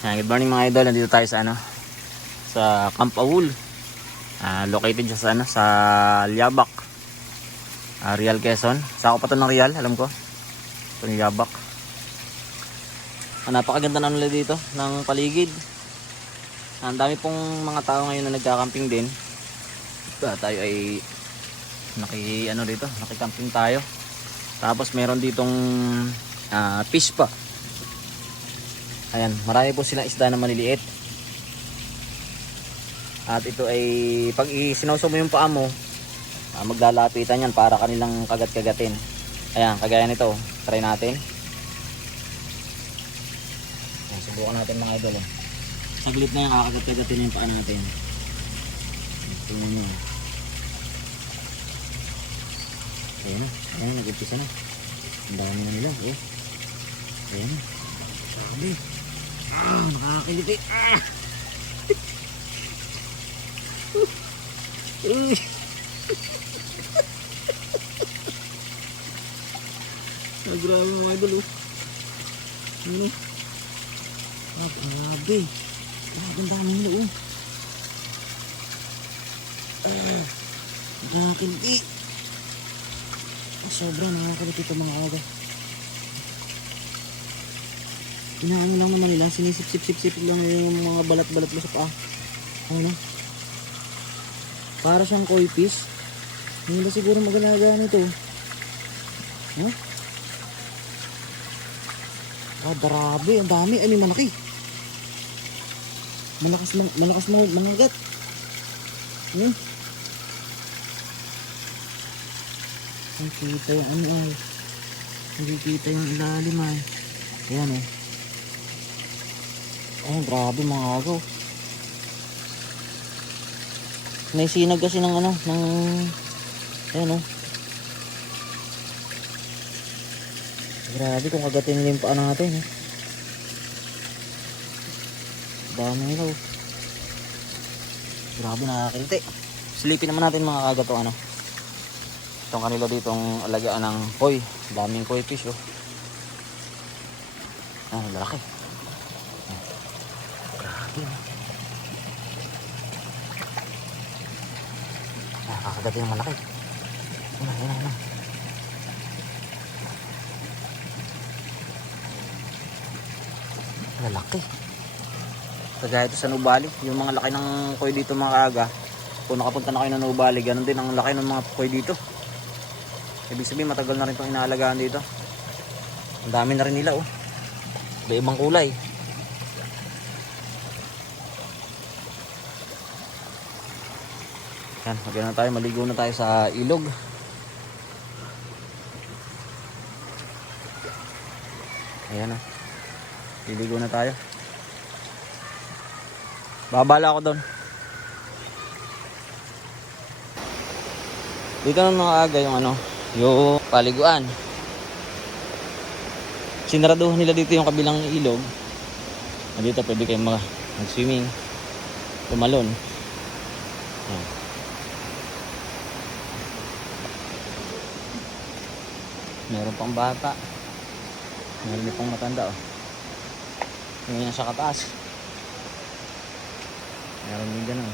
Good morning mga idol, nandito tayo sa sa Camp Awul. Located siya sa sa Liabac, Real Quezon. Sako pa to ng Real, alam ko. Ito ng Liabac. Napakaganda na nila dito ng paligid. Ang dami pong mga tao ngayon na nagka-camping din. Tayo ay naki-camping tayo. Tapos meron ditong fish pa. Ayan, marami po silang isda na maliliit. At ito ay pag sinawsaw mo yung paa mo, maglalapitan yan para kanilang kagat-kagatin. Ayan, kagaya nito, try natin. Ayan, subukan natin mga idol. Saglit na yung kakagat-kagatin yung paa natin. Tingnan nyo. Ayan na, ayan, nag-umpisa na. Ang dami na nila, eh. Ayan na, sabi. Nakakakiliti. Grabe mga idol. Grabe. Ang dami nila. Nakakiliti. Sobra nakakiliti ito mga aga. Inaano lang naman nila, sinisip-sip-sip lang yung mga balat-balat mo sa paa. Ano na? Para siyang koi fish. Hindi ba siguro mag-alaga nito? Huh? Grabe, ang dami. Ay, may malaki. Malakas mangagat. Ang kita yung ano ay. Hindi kita yung ilalim ay. Ayan eh. Ay, grabe mga agaw. May sinag kasi ng ayan. Grabe kung kagatin nila yung paa natin. Dami nila. Grabe, nakakiliti. Silipin naman natin mga kagato itong kanila ditong alagaan ng koi. Daming koi fish lalaki. Nakakagat yung malaki. Ayan. Lalaki. Kagaya ito sa Nubali. Yung mga laki ng koi dito mga kaaga. Kung nakapunta na kayo ng Nubali, ganun din ang laki ng mga koi dito. Ibig sabihin matagal na rin itong inaalagaan dito. Ang dami na rin nila Iba-ibang kulay. Yan, magyan na tayo, maligo na tayo sa ilog. Ayan liligo na tayo. Babala ako doon. Dito na mga aga yung paliguan. Sinaraduhan nila dito yung kabilang ilog. Dito pwede kayong mag-swimming, tumalon. Ayan. Meron pang bata. Meron din pang matanda Tingnan niya sa kataas. Meron din ganun.